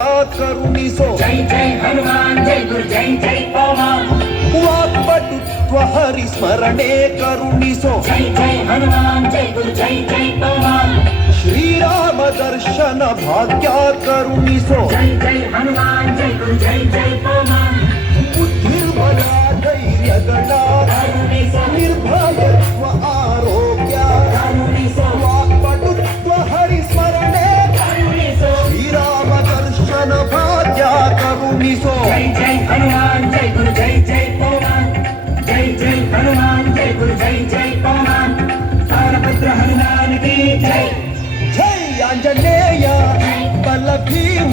करुणिसो जय जय हनुमान जय गुरु जय जय पवन वाक्पटुत्व हरिस्मरणे करुणिसो जय जय हनुमान जय गुरु जय जय पवन श्रीराम दर्शन भाग्य करुणिसो जय जय हनुमान जय गुरु जय जय पवन बुद्धिर्बल धैर्यगण करुणिसो निर्भयत्व आरोग्य करुणिसो वाक्पटुत्व हरिस्मरणे करुणिसो श्रीराम दर्शन भाग्य करुणिसो जय जय हनुमान जय गुरु जय जय पवन जय जय हनुमान जय गुरु जय जय पवन तारपुत्र हनुमान की जय जय आंजनेय बल भीम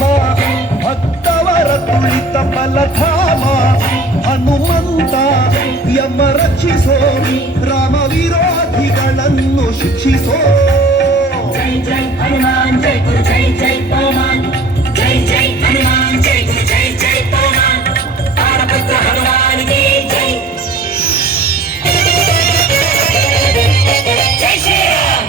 भक्तवर तुलित बलधाम ಹನುಮಂತ ಯಮ ರಕ್ಷಿಸೋ ರಾಮ ವಿರೋಧಿಗಳನ್ನು ಶಿಕ್ಷಿಸೋ जय जय हनुमान जय गुरु जय जय पवन जय जय हनुमान जय गुरु जय जय पवन तारपुत्र हनुमान की जय जय श्री राम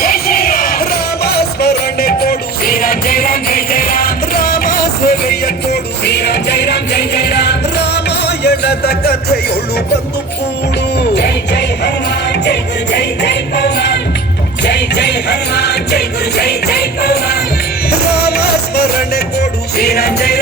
जय श्री राम ರಾಮ ಸ್ಮರಣೆ ಕೊಡು श्री राम जय राम जय जय राम ರಾಮ ಸೇವೆಯ ಕೊಡು श्री राम जय राम जय जय राम ರಾಮಾಯಣದ ಕಥೆಯೊಳು ಬಂದು ಕೂಡು जय जय हनुमान जय गुरु जय जय पवन जय जय हनुमान जय गुरु जय जय पवन ರಾಮ ಸ್ಮರಣೆ ಕೊಡು श्री राम जय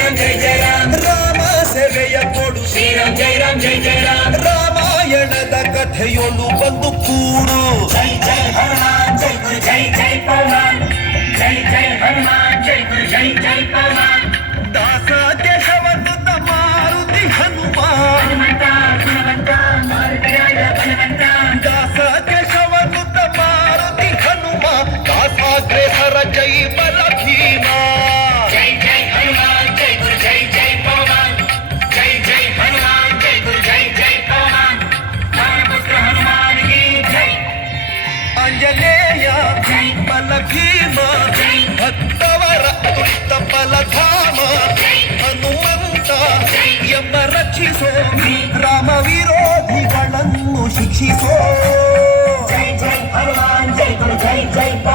जय राम ರಾಮ ಸೇವೆಯ ಕೊಡು श्री राम जय जय राम ರಾಮಾಯಣದ ಕಥೆಯೊಳು ಬಂದು ಕೂಡು जय जय हनुमान जय गुरु जय जय पवन जय जय हनुमान जय गुरु जय जय पवन ದಾಸ ಕೇಶವನ್ನು ಮಾರುತಿ ಹನುಮ हनुमंत हनुमंत मारुतिराज हनुमंत ದಾಸ ಕೇಶವನ್ನು ಮಾರುತಿ ಹನುಮ ದಾಸಾಗ್ರೇಸರ ಜೈ ಬಲ ಭೀಮ जय जय हनुमान जय गुरु जय जय पवन जय जय हनुमान जय गुरु जय जय पवन तारपुत्र हनुमान की जय ಆಂಜನೇಯ ಬಲ ಭೀಮ ಭಕ್ತವರ ತುಳಿತ ಬಲಧಾಮ ಹನುಮಂತ ಎಂಬ ರಕ್ಷಿಸೋ ರಾಮ ವಿರೋಧಿಗಳನ್ನು ಶಿಕ್ಷಿಸೋ जय जय हनुमान जय गुरु जय जय पवन